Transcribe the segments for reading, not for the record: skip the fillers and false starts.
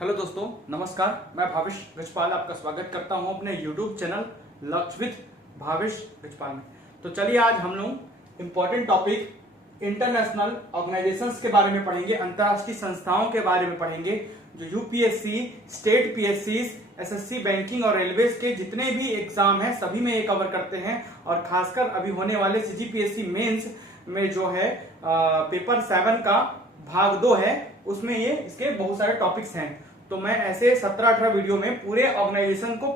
Hello दोस्तों, नमस्कार। मैं भावेश गजपाल आपका स्वागत करता हूं अपने YouTube चैनल लक्ष्य विद भावेश गजपाल में। तो चलिए आज हम लोग इम्पोर्टेंट टॉपिक इंटरनेशनल ऑर्गेनाइजेशंस के बारे में पढ़ेंगे, अंतर्राष्ट्रीय संस्थाओं के बारे में पढ़ेंगे। जो UPSC, state PSC, SSC, banking और रेलवे के जितने भी एग्जाम हैं सभी में ये कवर करते हैं। और खासकर अभी होने वाले सीजीपीएससी मेंस में जो है पेपर 7 का भाग 2 है, उसमें ये इसके बहुत सारे टॉपिक्स हैं। तो मैं ऐसे 17-18 वीडियो में पूरे ऑर्गेनाइजेशन को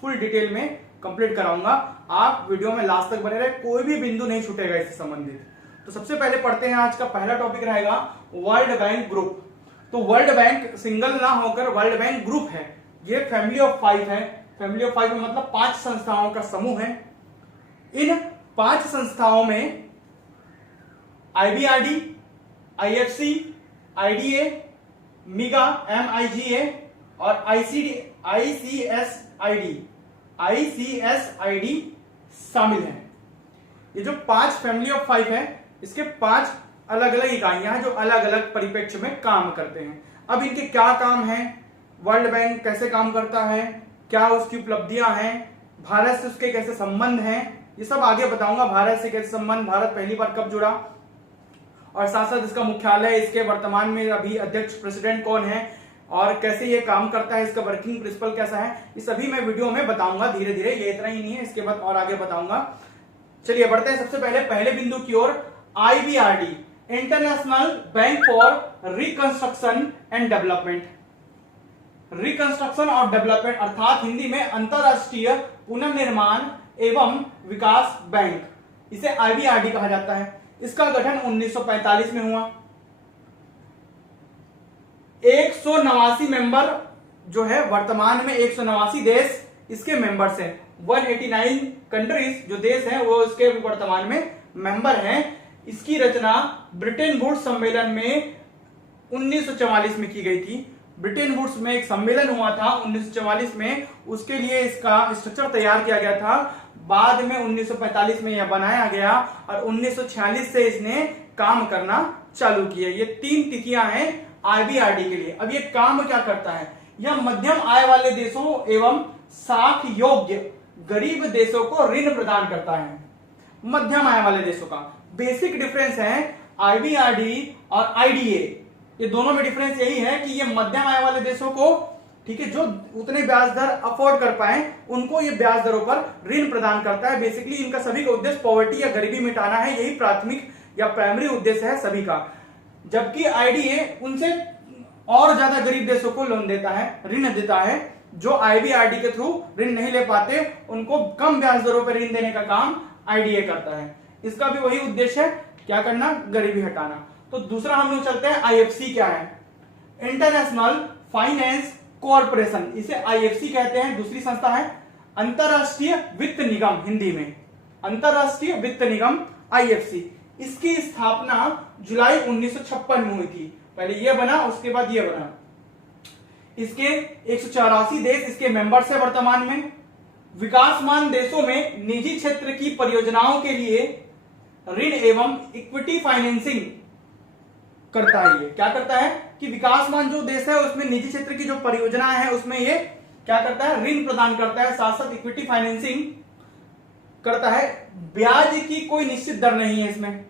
फुल डिटेल में कंप्लीट कराऊंगा। आप वीडियो में लास्ट तक बने रहे, कोई भी बिंदु नहीं छूटेगा इससे संबंधित। तो सबसे पहले पढ़ते हैं, आज का पहला टॉपिक रहेगा वर्ल्ड बैंक ग्रुप। तो वर्ल्ड बैंक सिंगल ना होकर वर्ल्ड बैंक ग्रुप है। ये फैमिली ऑफ 5 है। फैमिली ऑफ 5 में मतलब 5 संस्थाओं का समूह है। इन 5 संस्थाओं में आईबीआरडी, आईएफसी, आईडीए, मिगा MIGA और ICSID शामिल हैं। ये जो 5 फैमिली ऑफ 5 है, इसके 5 अलग अलग इकाइयां हैं जो अलग अलग परिप्रेक्ष्य में काम करते हैं। अब इनके क्या काम है, वर्ल्ड बैंक कैसे काम करता है, क्या उसकी उपलब्धियां हैं, भारत से उसके कैसे संबंध हैं, ये सब आगे बताऊंगा। भारत से कैसे संबंध, भारत पहली बार कब जुड़ा, और साथ साथ इसका मुख्यालय, इसके वर्तमान में अभी अध्यक्ष प्रेसिडेंट कौन है और कैसे ये काम करता है, इसका वर्किंग प्रिंसिपल कैसा है, ये सभी मैं वीडियो में बताऊंगा धीरे धीरे। ये इतना ही नहीं है, इसके बाद और आगे बताऊंगा। चलिए बढ़ते हैं सबसे पहले बिंदु की ओर। IBRD, International Bank for Reconstruction and Development. Reconstruction और डेवलपमेंट अर्थात हिंदी में अंतरराष्ट्रीय पुनर्निर्माण एवं विकास बैंक, इसे आईबीआरडी कहा जाता है। इसका गठन 1945 में हुआ। 189 मेंबर जो है, वर्तमान में 189 देश इसके मेंबर्स हैं। 189 कंट्रीज जो देश हैं वो इसके वर्तमान में मेंबर हैं। इसकी रचना ब्रिटेन वुड्स सम्मेलन में 1944 में की गई थी। ब्रिटेन वुड्स में एक सम्मेलन हुआ था 1944 में, उसके लिए इसका स्ट्रक्चर तैयार किया गया था। बाद में 1945 में यह बनाया गया और 1946 से इसने काम करना चालू किया। ये 3 तिथियां हैं आईबीआरडी के लिए। अब ये काम क्या करता है, यह मध्यम आय वाले देशों एवं साख योग्य गरीब देशों को ऋण प्रदान करता है। मध्यम आय वाले देशों का बेसिक डिफरेंस है आईबीआरडी और आईडीए, ये दोनों में डिफरेंस यही है कि ये मध्यम आय वाले देशों को, ठीक है, जो उतने ब्याज दर अफोर्ड कर पाए उनको ये ब्याज दरों पर ऋण प्रदान करता है। बेसिकली इनका सभी का उद्देश्य पॉवर्टी या गरीबी मिटाना है, यही प्राथमिक या प्राइमरी उद्देश्य है सभी का। जबकि आईडीए उनसे और ज्यादा गरीब देशों को लोन देता है, ऋण देता है। जो आईबीआरडी के थ्रू ऋण नहीं ले पाते उनको कम ब्याज दरों पर ऋण देने का काम आईडीए करता है। इसका भी वही उद्देश्य है, क्या करना, गरीबी हटाना। तो दूसरा हम लोग चलते हैं, आईएफसी क्या है, इंटरनेशनल फाइनेंस कॉर्पोरेशन, इसे आईएफसी कहते हैं। दूसरी संस्था है अंतरराष्ट्रीय वित्त निगम, हिंदी में अंतरराष्ट्रीय वित्त निगम आईएफसी। इसकी स्थापना जुलाई 1956 में हुई थी। पहले यह बना, उसके बाद यह बना। इसके 184 देश इसके मेंबर्स है वर्तमान में। विकासमान देशों में निजी क्षेत्र की परियोजनाओं के लिए ऋण एवं इक्विटी फाइनेंसिंग करता है। ये क्या करता है कि विकासमान जो देश है उसमें निजी क्षेत्र की जो परियोजना है उसमें ये क्या करता है, ऋण प्रदान करता है, साथ साथ इक्विटी फाइनेंसिंग करता है। ब्याज की कोई निश्चित दर नहीं है इसमें,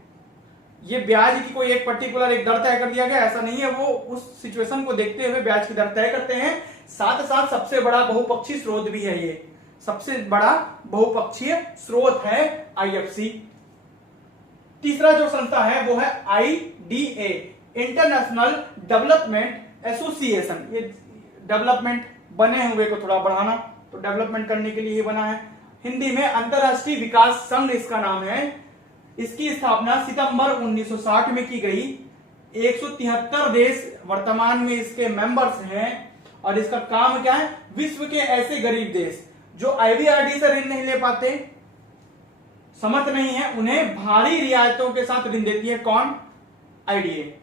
ये ब्याज की कोई एक पर्टिकुलर एक दर तय कर दिया गया ऐसा नहीं है। वो उस सिचुएशन को देखते हुए ब्याज की दर तय करते हैं। साथ साथ सबसे बड़ा बहुपक्षीय स्रोत भी है, ये सबसे बड़ा बहुपक्षीय स्रोत है आईएफसी। तीसरा जो संस्था है वो है आईडीए, इंटरनेशनल डेवलपमेंट एसोसिएशन। ये डेवलपमेंट बने हुए को थोड़ा बढ़ाना, तो डेवलपमेंट करने के लिए ये बना है। हिंदी में अंतरराष्ट्रीय विकास संघ इसका नाम है। इसकी स्थापना सितंबर 1960 में की गई। 173 देश वर्तमान में इसके मेंबर्स हैं। और इसका काम क्या है, विश्व के ऐसे गरीब देश जो आईबीआरडी से ऋण नहीं ले पाते, समर्थ नहीं है, उन्हें भारी रियायतों के साथ ऋण देती है। कौन, आईडीए।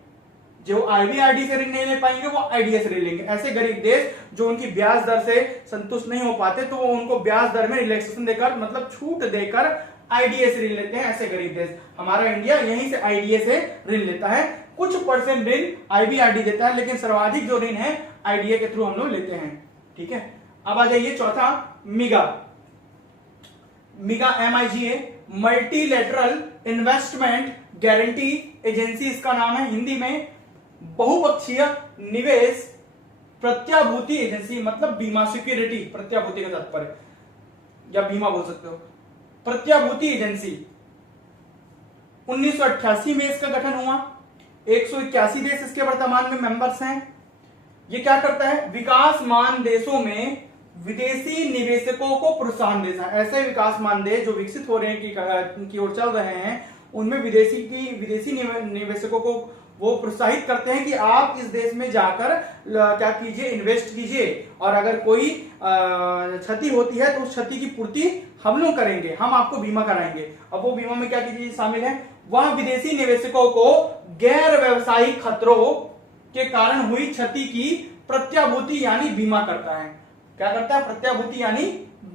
जो आईबीआरडी से ऋण नहीं ले पाएंगे वो आईडीए से ऋण लेंगे। ऐसे गरीब देश जो उनकी ब्याज दर से संतुष्ट नहीं हो पाते तो वो उनको ब्याज दर में रिलैक्सेशन देकर, मतलब छूट देकर आईडीए से ऋण लेते हैं। ऐसे गरीब देश, हमारा इंडिया यहीं से आईडीए से ऋण लेता है कुछ परसेंट ऋण आईबीआरडी देता है, लेकिन सर्वाधिक जो ऋण है आईडीए के थ्रू हम लोग लेते हैं। ठीक है, अब आ जाइए चौथा, मिगा। मिगा MIGA, multilateral investment guarantee agency इसका नाम है। हिंदी में बहुपक्षीय निवेश प्रत्याभूति एजेंसी, मतलब बीमा, सिक्योरिटी, प्रत्याभूति का तात्पर्य, या बीमा बोल सकते हो। प्रत्याभूति एजेंसी 1988 में इसका गठन हुआ। 181 देश इसके वर्तमान में मेंबर्स हैं। ये क्या करता है, विकासमान देशों में विदेशी निवेशकों को प्रोत्साहन देता है। ऐसे विकासमान देश जो विकसित हो रहे हैं की ओर चल रहे हैं, उनमें विदेशी निवेशकों को वो प्रोत्साहित करते हैं कि आप इस देश में जाकर क्या कीजिए, इन्वेस्ट कीजिए, और अगर कोई क्षति होती है तो उस क्षति की पूर्ति हम लोग करेंगे, हम आपको बीमा कराएंगे। अब वो बीमा में क्या कीजिए शामिल है, वह विदेशी निवेशकों को गैर व्यवसायिक खतरों के कारण हुई क्षति की प्रत्याभूति यानी बीमा करता है। क्या करता है, प्रत्याभूति यानी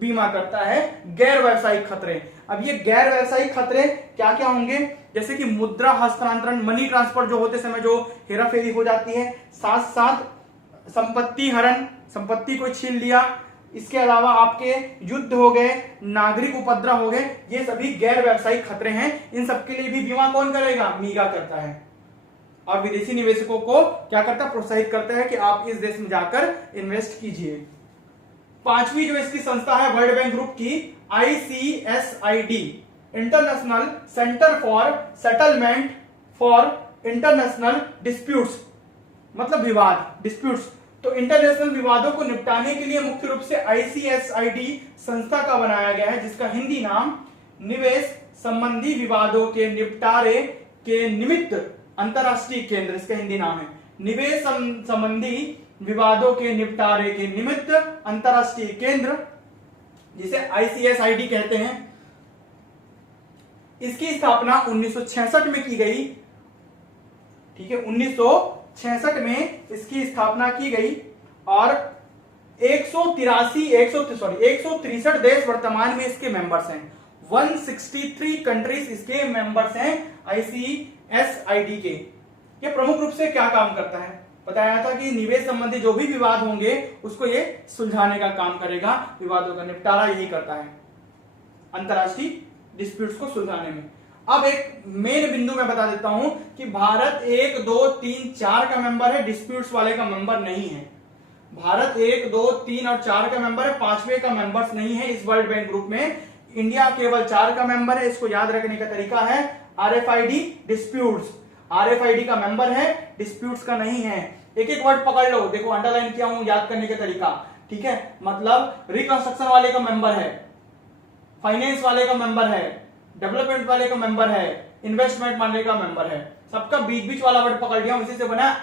बीमा करता है गैर व्यवसायिक खतरे। अब ये गैर व्यवसायिक खतरे क्या क्या होंगे, जैसे कि मुद्रा हस्तांतरण, मनी ट्रांसफर जो होते समय जो हेराफेरी हो जाती है, साथ साथ संपत्ति हरण, संपत्ति को छीन लिया, इसके अलावा आपके युद्ध हो गए, नागरिक उपद्रव हो गए, ये सभी गैर व्यवसायिक खतरे हैं। इन सबके लिए भी बीमा कौन करेगा, मीगा करता है। और विदेशी निवेशकों को क्या करता है, प्रोत्साहित करता है कि आप इस देश में जाकर इन्वेस्ट कीजिए। पांचवी जो इसकी संस्था है वर्ल्ड बैंक ग्रुप की, ICSID, international centre for settlement for international disputes, मतलब विवाद, डिस्प्यूट्स। तो इंटरनेशनल विवादों को निपटाने के लिए मुख्य रूप से ICSID संस्था का बनाया गया है, जिसका हिंदी नाम निवेश संबंधी विवादों के निपटारे के निमित्त अंतरराष्ट्रीय केंद्र, इसका हिंदी नाम है निवेश संबंधी विवादों के निपटारे के निमित्त अंतरराष्ट्रीय केंद्र, जिसे ICSID कहते हैं। इसकी स्थापना 1966 में की गई। ठीक है, 1966 में इसकी स्थापना की गई और 163 देश वर्तमान में इसके मेंबर्स हैं। 163 कंट्रीज इसके मेंबर्स हैं ICSID के। ये प्रमुख रूप से क्या काम करता है, बताया था कि निवेश संबंधी जो भी विवाद होंगे उसको ये सुलझाने का काम करेगा, विवादों का निपटारा यही करता है अंतरराष्ट्रीय डिस्प्यूट्स को सुलझाने में। अब एक मेन बिंदु मैं बता देता हूं कि भारत 1, 2, 3, 4 का मेंबर है, डिस्प्यूट्स वाले का मेंबर नहीं है। भारत 1, 2, 3 और 4 का मेंबर है, 5वें का मेंबर्स नहीं है इस वर्ल्ड बैंक ग्रुप में। इंडिया केवल 4 का मेंबर है। इसको याद रखने का तरीका है RFID डिस्प्यूट्स, RFID का मेंबर है, डिस्प्यूट्स का नहीं है। एक एक वर्ड पकड़ लो, देखो अंडरलाइन किया हूं, याद करने का तरीका। ठीक है, मतलब रिकंस्ट्रक्शन वाले का मेंबर है, फाइनेंस वाले का मेंबर है, डेवलपमेंट वाले का मेंबर है, इन्वेस्टमेंट वाले का मेंबर है। सबका बीच बीच वाला वर्ड पकड़ लिया, इसी से बना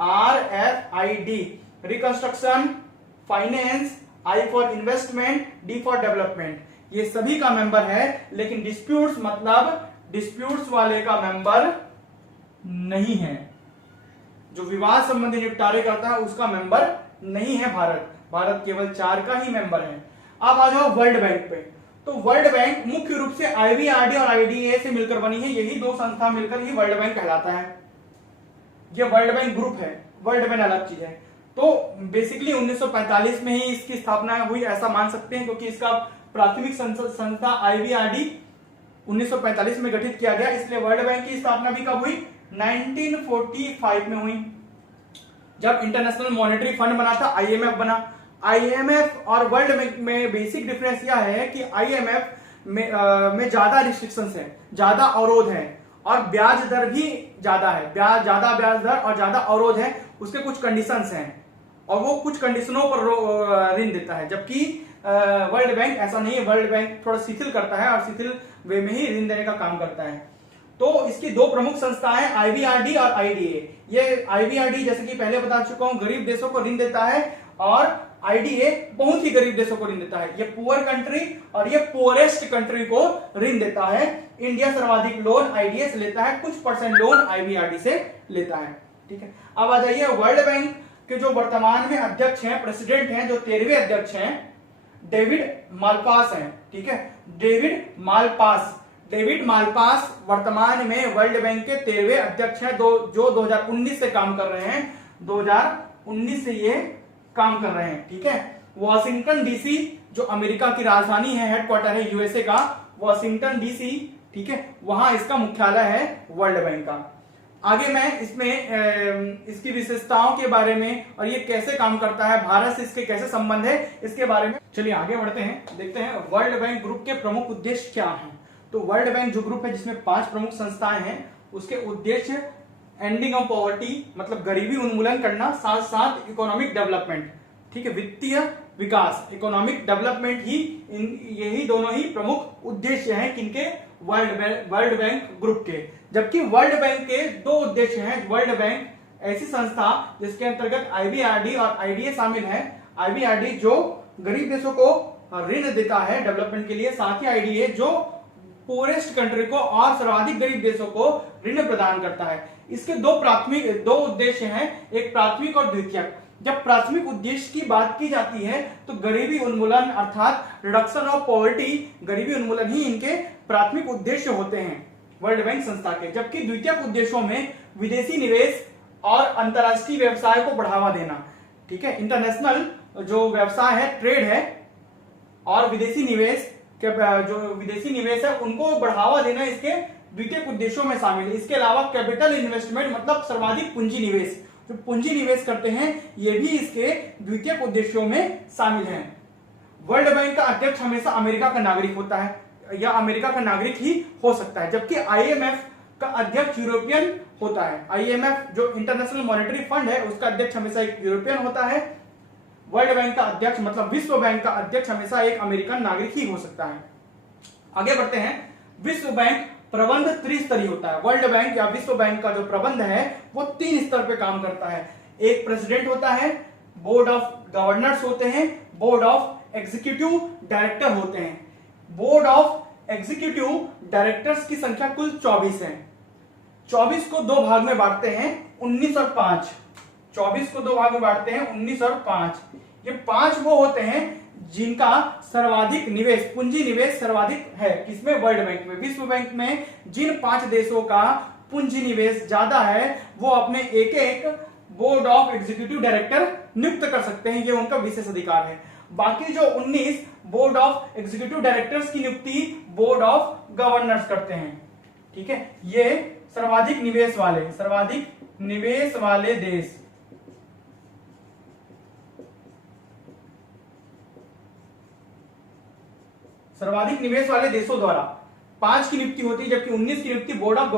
RFID, reconstruction, finance, I for investment, D for development, ये सभी का मेंबर है। लेकिन डिस्प्यूट्स मतलब डिस्प्यूट्स वाले का मेंबर नहीं है, जो विवाद संबंधी निपटारे करता है उसका मेंबर नहीं है भारत केवल 4 का ही मेंबर है। अब आ जाओ वर्ल्ड बैंक पे। तो वर्ल्ड बैंक मुख्य रूप से IBRD और IDA से मिलकर बनी है, यही दो संस्था मिलकर ही वर्ल्ड बैंक कहलाता है। ये वर्ल्ड बैंक ग्रुप है, वर्ल्ड बैंक अलग चीज है। तो बेसिकली 1945 में ही इसकी स्थापना हुई ऐसा मान सकते हैं, क्योंकि इसका प्राथमिक संस्था IBRD 1945 में गठित किया गया। इसलिए वर्ल्ड बैंक की स्थापना भी कब हुई, 1945 में हुई, जब इंटरनेशनल मॉनेटरी फंड बना था, IMF बना। IMF और वर्ल्ड बैंक में बेसिक डिफरेंस यह है कि IMF में ज्यादा रिस्ट्रिक्शंस है, ज्यादा अवरोध है, और ब्याज दर भी ज्यादा है, ज्यादा ब्याज दर और ज्यादा अवरोध है। उसके कुछ कंडीशंस हैं और वो कुछ कंडीशनों पर ऋण देता है, जबकि वर्ल्ड बैंक ऐसा नहीं है। वर्ल्ड बैंक थोड़ा शिथिल करता है और शिथिल वे में ही ऋण देने का काम करता है। तो इसकी दो प्रमुख संस्थाएं IBRD और IDA। ये IBRD जैसे कि पहले बता चुका हूं गरीब देशों को ऋण देता है, और IDA बहुत ही गरीब देशों को ऋण देता है। ये पुअर कंट्री और ये पुअरेस्ट कंट्री को ऋण देता है। इंडिया सर्वाधिक लोन IDA से लेता है, कुछ परसेंट लोन IBRD से लेता है। ठीक है, अब आ जाइए वर्ल्ड बैंक के जो वर्तमान में अध्यक्ष हैं, प्रेसिडेंट हैं, जो 13वें अध्यक्ष हैं, डेविड मालपास हैं। ठीक है, डेविड मालपास। डेविड मालपास वर्तमान में वर्ल्ड बैंक के 13वें अध्यक्ष हैं, जो 2019 से काम कर रहे हैं। 2019 से ये काम कर रहे हैं। ठीक है, वॉशिंगटन डीसी जो अमेरिका की राजधानी है, हेडक्वार्टर है यूएसए का, वॉशिंगटन डीसी। ठीक है, वहां इसका मुख्यालय है वर्ल्ड बैंक का। आगे मैं इसमें इसकी विशेषताओं के बारे में और ये कैसे काम करता है, भारत से इसके कैसे संबंध है, इसके बारे में चलिए आगे बढ़ते हैं, देखते हैं वर्ल्ड बैंक ग्रुप के प्रमुख उद्देश्य क्या हैं। तो वर्ल्ड बैंक जो ग्रुप है जिसमें 5 प्रमुख संस्थाएं हैं, उसके उद्देश्य एंडिंग ऑफ पॉवर्टी मतलब गरीबी उन्मूलन करना, साथ साथ इकोनॉमिक डेवलपमेंट। ठीक है, वित्तीय विकास, इकोनॉमिक डेवलपमेंट ही यही दोनों ही प्रमुख उद्देश्य हैं किनके, वर्ल्ड बैंक ग्रुप के। जबकि वर्ल्ड बैंक के 2 उद्देश्य हैं। वर्ल्ड बैंक ऐसी संस्था जिसके अंतर्गत आईबीआरडी और आईडीए शामिल है। आईबीआरडी जो गरीब देशों को ऋण देता है डेवलपमेंट के लिए, साथ ही आईडीए जो पुअरेस्ट कंट्री को और सर्वाधिक गरीब देशों को ऋण प्रदान करता है। इसके 2 उद्देश्य हैं, एक प्राथमिक और द्वितीयक। जब प्राथमिक उद्देश्य की बात की जाती है तो गरीबी उन्मूलन अर्थात रिडक्शन ऑफ पॉवर्टी, गरीबी उन्मूलन ही इनके प्राथमिक उद्देश्य होते हैं वर्ल्ड बैंक संस्था के। जबकि द्वितीयक उद्देश्यों में विदेशी निवेश और अंतरराष्ट्रीय व्यवसाय को बढ़ावा देना। ठीक है, इंटरनेशनल जो व्यवसाय है, ट्रेड है, और विदेशी निवेश जो विदेशी निवेश है उनको बढ़ावा देना इसके द्वितीयक उद्देश्यों में शामिल है। इसके अलावा कैपिटल इन्वेस्टमेंट मतलब सर्वाधिक पूंजी निवेश, जो पूंजी निवेश करते हैं, ये भी इसके द्वितीयक उद्देश्यों में शामिल हैं। वर्ल्ड बैंक का अध्यक्ष हमेशा अमेरिका का नागरिक होता है या अमेरिका का नागरिक ही हो सकता है। जबकि आईएमएफ का अध्यक्ष यूरोपियन होता है। आईएमएफ जो इंटरनेशनल मॉनेटरी फंड है उसका अध्यक्ष हमेशा एक यूरोपियन होता है। वर्ल्ड बैंक का अध्यक्ष मतलब विश्व बैंक का अध्यक्ष हमेशा एक अमेरिकन नागरिक ही हो सकता है। आगे बढ़ते हैं, विश्व बैंक प्रबंध त्रिस्तरीय होता है। वर्ल्ड बैंक या विश्व बैंक का जो प्रबंध है वो 3 स्तर पे काम करता है। एक प्रेसिडेंट होता है, बोर्ड ऑफ गवर्नर्स होते हैं, बोर्ड ऑफ एग्जीक्यूटिव डायरेक्टर होते हैं। बोर्ड ऑफ एग्जीक्यूटिव डायरेक्टर्स की संख्या कुल 24 है। 24 को 2 भाग में बांटते हैं, 19 और 5। 24 को 2 भाग में बांटते हैं, 19 और 5। ये 5 वो होते हैं जिनका सर्वाधिक निवेश, पूंजी निवेश सर्वाधिक है। किसमें? वर्ल्ड बैंक में। विश्व बैंक में जिन 5 देशों का पूंजी निवेश ज्यादा है वो अपने एक एक बोर्ड ऑफ एग्जीक्यूटिव डायरेक्टर नियुक्त कर सकते हैं, ये उनका विशेष अधिकार है। बाकी जो 19 बोर्ड ऑफ एग्जीक्यूटिव डायरेक्टर्स की नियुक्ति बोर्ड ऑफ गवर्नर्स करते हैं। ठीक है, ये सर्वाधिक निवेश वाले देश, सर्वाधिक निवेश वाले देशों द्वारा 5 की नियुक्ति होती है, जबकि 19 की नियुक्ति बोर्ड ऑफ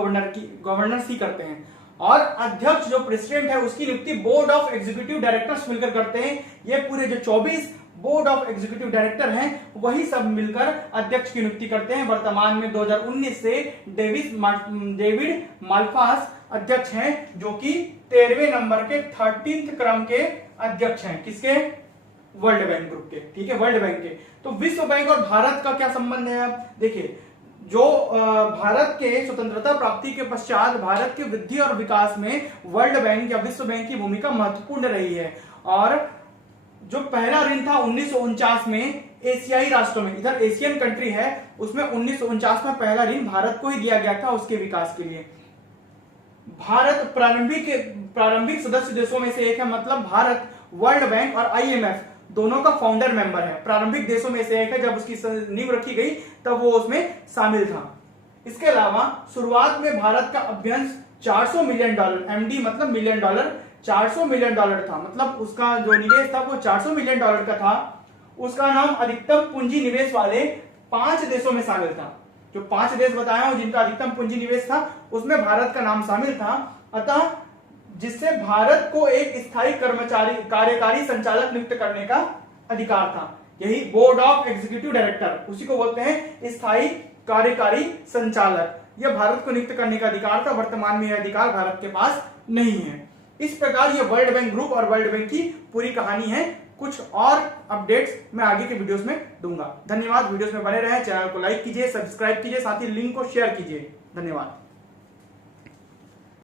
गवर्नर्स ही करते हैं। और अध्यक्ष जो प्रेसिडेंट है उसकी नियुक्ति बोर्ड ऑफ एग्जीक्यूटिव डायरेक्टर्स मिलकर करते हैं। ये पूरे जो 24 बोर्ड ऑफ एग्जीक्यूटिव डायरेक्टर हैं वही सब मिलकर अध्यक्ष की नियुक्ति करते हैं। वर्तमान में 2019 से डेविड मालपास अध्यक्ष हैं, जो कि 13वें नंबर के 13th क्रम के अध्यक्ष हैं। किसके? वर्ल्ड बैंक ग्रुप के। ठीक है, वर्ल्ड बैंक के। तो विश्व बैंक और भारत का क्या संबंध है? देखिए, जो भारत के स्वतंत्रता प्राप्ति के पश्चात भारत के वृद्धि और विकास में वर्ल्ड बैंक या विश्व बैंक की भूमिका महत्वपूर्ण रही है। और जो पहला ऋण था 1949 में एशियाई राष्ट्रों में, इधर एशियन कंट्री है, उसमें 1949 में पहला ऋण भारत को ही दिया गया था उसके विकास के लिए। भारत प्रारंभिक सदस्य देशों में से एक है, मतलब भारत वर्ल्ड बैंक और आईएमएफ दोनों का फाउंडर मेंबर है। प्रारंभिक देशों में से एक है, जब उसकी नींव रखी गई तब वो उसमें शामिल था। इसके अलावा शुरुआत में भारत का अभ्यंश $400 मिलियन, एमडी मतलब मिलियन डॉलर, $400 मिलियन था। मतलब उसका जो निवेश था वो $400 मिलियन का था। उसका नाम अधिकतम पूंजी निवेश वाले 5 देशों में शामिल था। जो 5 देश बताया हूं जिनका अधिकतम पूंजी निवेश था उसमें भारत का नाम शामिल था। अतः जिससे भारत को एक स्थायी कार्यकारी संचालक नियुक्त करने का अधिकार था। यही बोर्ड ऑफ एग्जीक्यूटिव डायरेक्टर, उसी को बोलते हैं स्थायी कार्यकारी संचालक। यह भारत को नियुक्त करने का अधिकार था। वर्तमान में यह अधिकार भारत के पास नहीं है। इस प्रकार ये वर्ल्ड बैंक ग्रुप और वर्ल्ड बैंक की पूरी कहानी है। कुछ और अपडेट्स मैं आगे के वीडियोस में दूंगा। धन्यवाद। वीडियोस में बने रहें, चैनल को लाइक कीजिए, सब्सक्राइब कीजिए, साथ ही लिंक को शेयर कीजिए। धन्यवाद।